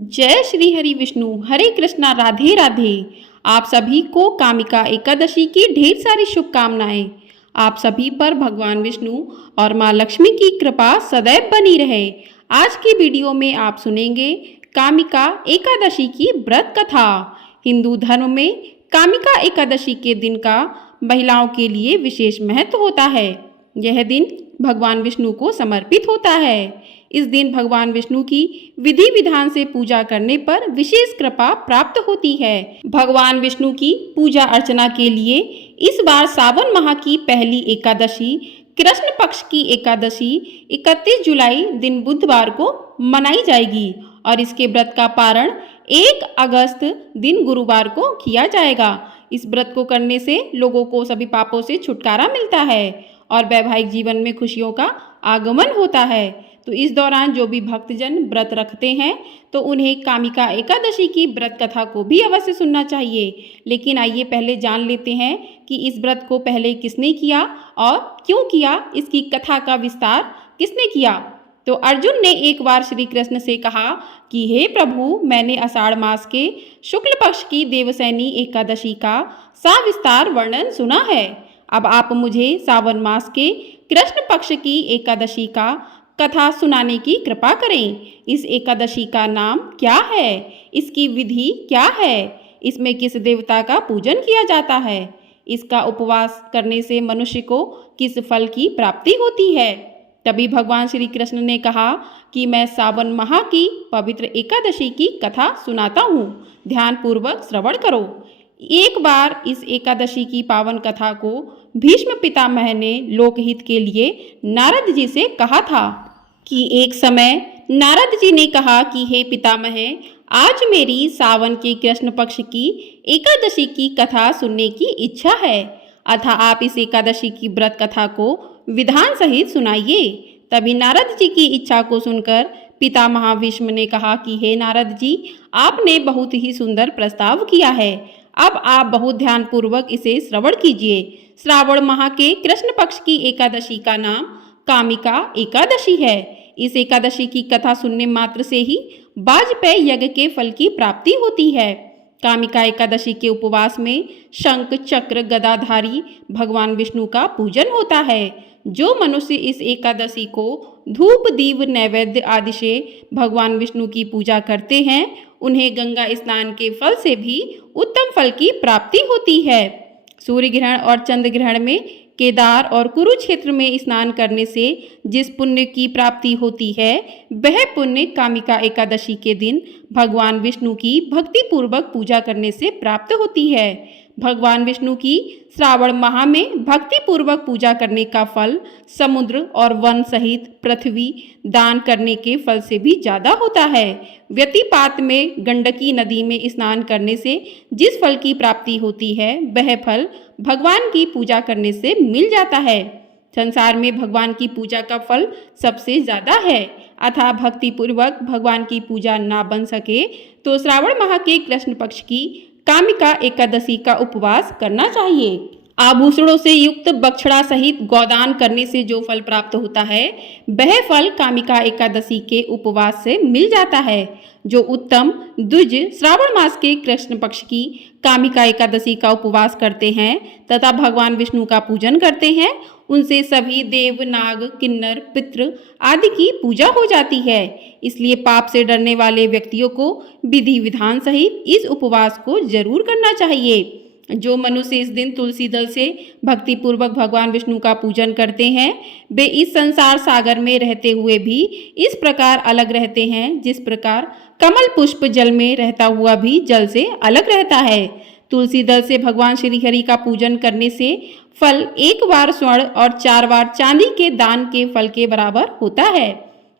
जय श्री हरि विष्णु, हरे कृष्णा, राधे राधे। आप सभी को कामिका एकादशी की ढेर सारी शुभकामनाएं। आप सभी पर भगवान विष्णु और माँ लक्ष्मी की कृपा सदैव बनी रहे। आज की वीडियो में आप सुनेंगे कामिका एकादशी की व्रत कथा। हिंदू धर्म में कामिका एकादशी के दिन का महिलाओं के लिए विशेष महत्व होता है। यह दिन भगवान विष्णु को समर्पित होता है। इस दिन भगवान विष्णु की विधि विधान से पूजा करने पर विशेष कृपा प्राप्त होती है। भगवान विष्णु की पूजा अर्चना के लिए इस बार सावन माह की पहली एकादशी कृष्ण पक्ष की एकादशी 31 जुलाई दिन बुधवार को मनाई जाएगी और इसके व्रत का पारण 1 अगस्त दिन गुरुवार को किया जाएगा। इस व्रत को करने से लोगों को सभी पापों से छुटकारा मिलता है और वैवाहिक जीवन में खुशियों का आगमन होता है। तो इस दौरान जो भी भक्तजन व्रत रखते हैं तो उन्हें कामिका एकादशी की व्रत कथा को भी अवश्य सुनना चाहिए। लेकिन आइए पहले जान लेते हैं कि इस व्रत को पहले किसने किया और क्यों किया, इसकी कथा का विस्तार किसने किया। तो अर्जुन ने एक बार श्री कृष्ण से कहा कि हे प्रभु, मैंने आषाढ़ मास के शुक्ल पक्ष की देवसैनी एकादशी का सविस्तार वर्णन सुना है। अब आप मुझे सावन मास के कृष्ण पक्ष की एकादशी का कथा सुनाने की कृपा करें। इस एकादशी का नाम क्या है, इसकी विधि क्या है, इसमें किस देवता का पूजन किया जाता है, इसका उपवास करने से मनुष्य को किस फल की प्राप्ति होती है। तभी भगवान श्री कृष्ण ने कहा कि मैं सावन माह की पवित्र एकादशी की कथा सुनाता हूँ, ध्यान पूर्वक श्रवण करो। एक बार इस एकादशी की पावन कथा को भीष्म पितामह ने लोकहित के लिए नारद जी से कहा था कि एक समय नारद जी ने कहा कि हे पितामह, आज मेरी सावन के कृष्ण पक्ष की एकादशी की कथा सुनने की इच्छा है, अतः आप इस एकादशी की व्रत कथा को विधान सहित सुनाइए। तभी नारद जी की इच्छा को सुनकर पितामह भीष्म ने कहा कि हे नारद जी, आपने बहुत ही सुंदर प्रस्ताव किया है, अब आप बहुत ध्यानपूर्वक इसे श्रवण कीजिए। श्रावण माह के कृष्ण पक्ष की एकादशी का नाम कामिका एकादशी है। इस एकादशी की कथा सुनने मात्र से ही वाजपेय यज्ञ के फल की प्राप्ति होती है। कामिका एकादशी के उपवास में शंख चक्र गदाधारी भगवान विष्णु का पूजन होता है। जो मनुष्य इस एकादशी को धूप दीप नैवेद्य आदि से भगवान विष्णु की पूजा करते हैं, उन्हें गंगा स्नान के फल से भी उत्तम फल की प्राप्ति होती है। सूर्य ग्रहण और चंद्र ग्रहण में केदार और कुरुक्षेत्र में स्नान करने से जिस पुण्य की प्राप्ति होती है, वह पुण्य कामिका एकादशी के दिन भगवान विष्णु की भक्ति पूर्वक पूजा करने से प्राप्त होती है। भगवान विष्णु की श्रावण माह में भक्ति पूर्वक पूजा करने का फल समुद्र और वन सहित पृथ्वी दान करने के फल से भी ज्यादा होता है। व्यतिपात में गंडकी नदी में स्नान करने से जिस फल की प्राप्ति होती है, वह फल भगवान की पूजा करने से मिल जाता है। संसार में भगवान की पूजा का फल सबसे ज्यादा है, अतः भक्ति पूर्वक भगवान की पूजा ना बन सके तो श्रावण माह के कृष्ण पक्ष की कामिका एकादशी का उपवास करना चाहिए। आभूषणों से युक्त बछड़ा सहित गोदान करने से जो फल प्राप्त होता है, वह फल कामिका एकादशी के उपवास से मिल जाता है। जो उत्तम द्विज श्रावण मास के कृष्ण पक्ष की कामिका एकादशी का उपवास करते हैं तथा भगवान विष्णु का पूजन करते हैं, उनसे सभी देव नाग किन्नर पितृ आदि की पूजा हो जाती है। इसलिए पाप से डरने वाले व्यक्तियों को विधि विधान सहित इस उपवास को जरूर करना चाहिए। जो मनुष्य इस दिन तुलसी दल से भक्ति पूर्वक भगवान विष्णु का पूजन करते हैं, वे इस संसार सागर में रहते हुए भी इस प्रकार अलग रहते हैं जिस प्रकार कमल पुष्प जल में रहता हुआ भी जल से अलग रहता है। तुलसी दल से भगवान श्री हरि का पूजन करने से फल 1 बार स्वर्ण और 4 बार चांदी के दान के फल के बराबर होता है।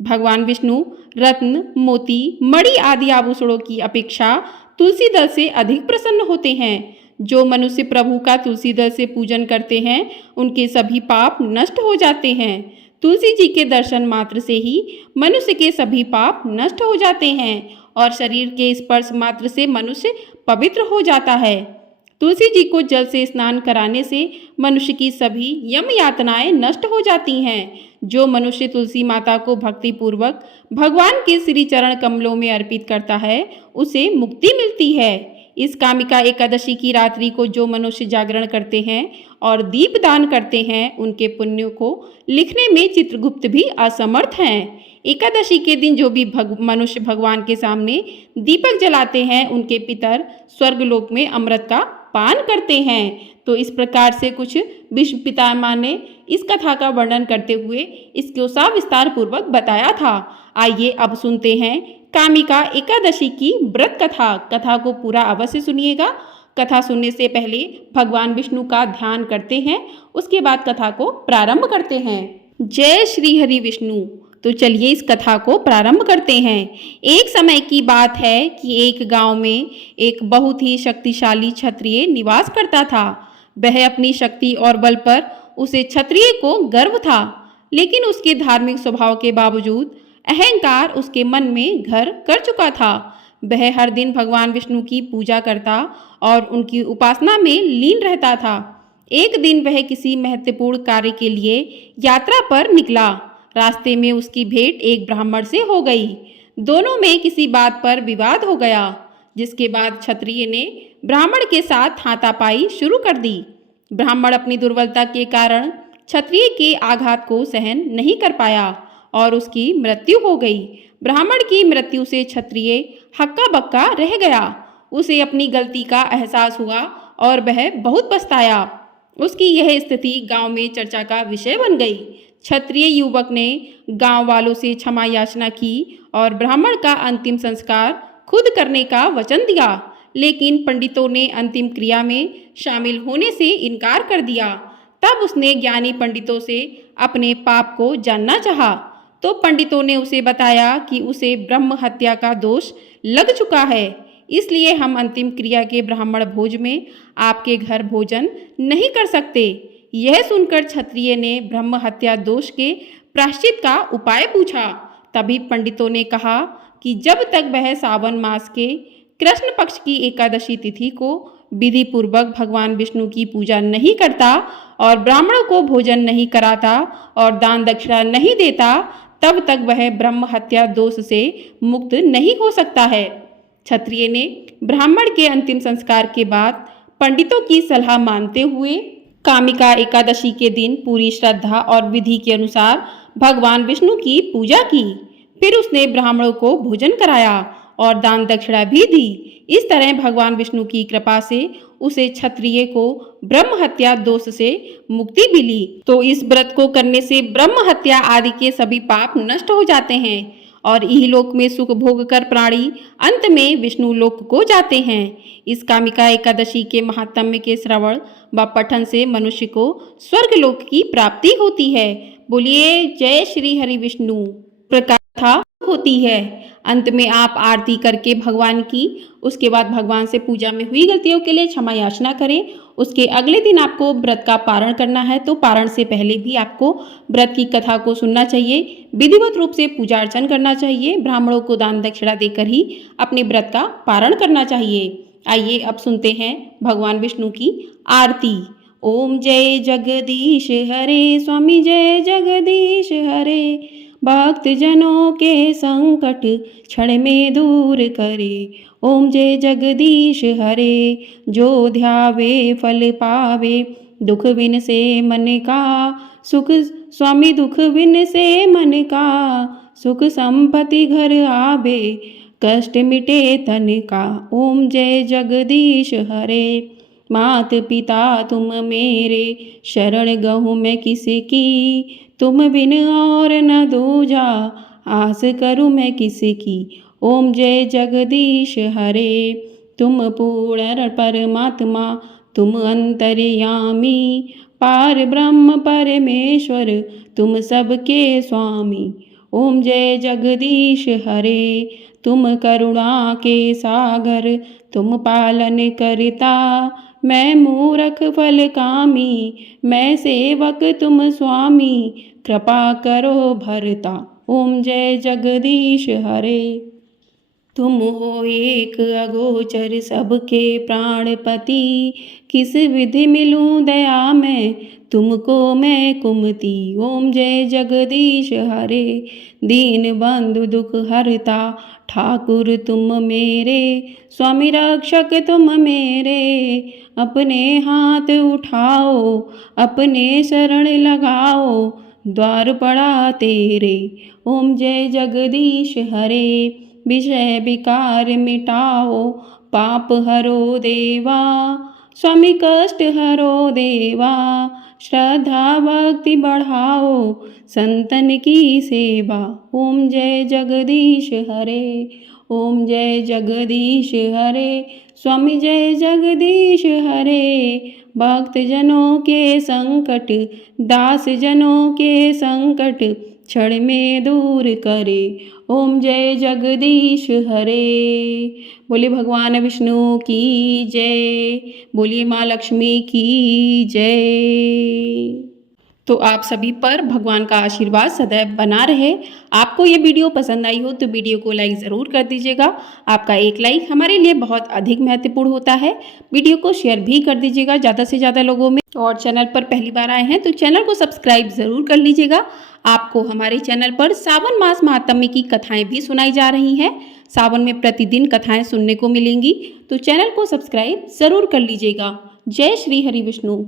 भगवान विष्णु रत्न मोती मणि आदि आभूषणों की अपेक्षा तुलसी दल से अधिक प्रसन्न होते हैं। जो मनुष्य प्रभु का तुलसी दल से पूजन करते हैं, उनके सभी पाप नष्ट हो जाते हैं। तुलसी जी के दर्शन मात्र से ही मनुष्य के सभी पाप नष्ट हो जाते हैं और शरीर के स्पर्श मात्र से मनुष्य पवित्र हो जाता है। तुलसी जी को जल से स्नान कराने से मनुष्य की सभी यम यातनाएं नष्ट हो जाती हैं। जो मनुष्य तुलसी माता को भक्ति पूर्वक भगवान के श्री चरण कमलों में अर्पित करता है, उसे मुक्ति मिलती है। इस कामिका एकादशी की रात्रि को जो मनुष्य जागरण करते हैं और दीप दान करते हैं, उनके पुण्यों को लिखने में चित्रगुप्त भी असमर्थ हैं। एकादशी के दिन जो भी मनुष्य भगवान के सामने दीपक जलाते हैं, उनके पितर स्वर्गलोक में अमृत का पान करते हैं। तो इस प्रकार से कुछ विश्व पितामह ने इस कथा का वर्णन करते हुए इसको सविस्तार पूर्वक बताया था। आइए अब सुनते हैं कामिका एकादशी की व्रत कथा। कथा को पूरा अवश्य सुनिएगा। कथा सुनने से पहले भगवान विष्णु का ध्यान करते हैं, उसके बाद कथा को प्रारंभ करते हैं। जय श्री हरि विष्णु। तो चलिए इस कथा को प्रारंभ करते हैं। एक समय की बात है कि एक गांव में एक बहुत ही शक्तिशाली क्षत्रिय निवास करता था। वह अपनी शक्ति और बल पर उसे क्षत्रिय को गर्व था, लेकिन उसके धार्मिक स्वभाव के बावजूद अहंकार उसके मन में घर कर चुका था। वह हर दिन भगवान विष्णु की पूजा करता और उनकी उपासना में लीन रहता था। एक दिन वह किसी महत्वपूर्ण कार्य के लिए यात्रा पर निकला। रास्ते में उसकी भेंट एक ब्राह्मण से हो गई। दोनों में किसी बात पर विवाद हो गया, जिसके बाद क्षत्रिय ने ब्राह्मण के साथ हाथापाई शुरू कर दी। ब्राह्मण अपनी दुर्बलता के कारण क्षत्रिय के आघात को सहन नहीं कर पाया और उसकी मृत्यु हो गई। ब्राह्मण की मृत्यु से क्षत्रिय हक्का बक्का रह गया। उसे अपनी गलती का एहसास हुआ और वह बहुत पछताया। उसकी यह स्थिति गांव में चर्चा का विषय बन गई। क्षत्रिय युवक ने गांव वालों से क्षमा याचना की और ब्राह्मण का अंतिम संस्कार खुद करने का वचन दिया, लेकिन पंडितों ने अंतिम क्रिया में शामिल होने से इनकार कर दिया। तब उसने ज्ञानी पंडितों से अपने पाप को जानना चाहा, तो पंडितों ने उसे बताया कि उसे ब्रह्म हत्या का दोष लग चुका है, इसलिए हम अंतिम क्रिया के ब्राह्मण भोज में आपके घर भोजन नहीं कर सकते। यह सुनकर क्षत्रिय ने ब्रह्म हत्या दोष के प्रायश्चित का उपाय पूछा। तभी पंडितों ने कहा कि जब तक वह सावन मास के कृष्ण पक्ष की एकादशी तिथि को विधि पूर्वक भगवान विष्णु की पूजा नहीं करता और ब्राह्मणों को भोजन नहीं कराता और दान दक्षिणा नहीं देता, तब तक वह ब्रह्म हत्या दोष से मुक्त नहीं हो सकता है। क्षत्रिय ने ब्राह्मण के अंतिम संस्कार के बाद पंडितों की सलाह मानते हुए कामिका एकादशी के दिन पूरी श्रद्धा और विधि के अनुसार भगवान विष्णु की पूजा की। फिर उसने ब्राह्मणों को भोजन कराया और दान दक्षिणा भी दी। इस तरह भगवान विष्णु की कृपा से उसे क्षत्रिय को ब्रह्म हत्या दोष से मुक्ति मिली। तो इस व्रत को करने से ब्रह्म हत्या आदि के सभी पाप नष्ट हो जाते हैं और इहलोक में सुख भोग कर प्राणी अंत में विष्णु लोक को जाते हैं। इस कामिका एकादशी के महात्म्य के श्रवण व पठन से मनुष्य को स्वर्गलोक की प्राप्ति होती है। बोलिए जय श्री हरि विष्णु। प्रकार होती है। अंत में आप आरती करके भगवान की, उसके बाद भगवान से पूजा में हुई गलतियों के लिए क्षमा याचना करें। उसके अगले दिन आपको व्रत का पारण करना है, तो पारण से पहले भी आपको व्रत की कथा को सुनना चाहिए, विधिवत रूप से पूजा अर्चन करना चाहिए, ब्राह्मणों को दान दक्षिणा देकर ही अपने व्रत का पारण करना चाहिए। आइए अब सुनते हैं भगवान विष्णु की आरती। ओम जय जगदीश हरे, स्वामी जय जगदीश हरे, भक्त जनों के संकट क्षण में दूर करे। ओम जय जगदीश हरे, जो ध्यावे फल पावे, दुख बिन से मन का सुख, स्वामी दुख बिन से मन का सुख, संपत्ति घर आवे, कष्ट मिटे तन का। ओम जय जगदीश हरे, मात पिता तुम मेरे, शरण गहूँ मैं किसकी, तुम बिन और न दूजा, आस करूँ मैं किसकी। ओम जय जगदीश हरे, तुम पूर्ण परमात्मा, तुम अंतर्यामी, पार ब्रह्म परमेश्वर, तुम सबके स्वामी। ओम जय जगदीश हरे, तुम करुणा के सागर, तुम पालन करता, मैं मूरख फल कामी, मैं सेवक तुम स्वामी, कृपा करो भरता। ओम जय जगदीश हरे। तुम हो एक अगोचर सबके प्राणपति, किस विधि मिलूं दया में तुमको मैं कुमति। ओम जय जगदीश हरे, दीन बंधु दुख हरता, ठाकुर तुम मेरे, स्वामी रक्षक तुम मेरे। अपने हाथ उठाओ, अपने शरण लगाओ, द्वार पड़ा तेरे। ओम जय जगदीश हरे, विषय विकार मिटाओ, पाप हरो देवा, स्वामी कष्ट हरो देवा। श्रद्धा भक्ति बढ़ाओ, संतन की सेवा। ओम जय जगदीश हरे, ओम जय जगदीश हरे, स्वामी जय जगदीश हरे। भक्त जनों के संकट, दास जनों के संकट, क्षण में दूर करे। ओम जय जगदीश हरे। बोलिए भगवान विष्णु की जय, बोलिए माँ लक्ष्मी की जय। तो आप सभी पर भगवान का आशीर्वाद सदैव बना रहे। आपको ये वीडियो पसंद आई हो तो वीडियो को लाइक ज़रूर कर दीजिएगा। आपका एक लाइक हमारे लिए बहुत अधिक महत्वपूर्ण होता है। वीडियो को शेयर भी कर दीजिएगा ज़्यादा से ज़्यादा लोगों में। और चैनल पर पहली बार आए हैं तो चैनल को सब्सक्राइब ज़रूर कर लीजिएगा। आपको हमारे चैनल पर सावन मास महात्म्य की कथाएँ भी सुनाई जा रही हैं। सावन में प्रतिदिन कथाएँ सुनने को मिलेंगी, तो चैनल को सब्सक्राइब ज़रूर कर लीजिएगा। जय श्री हरि विष्णु।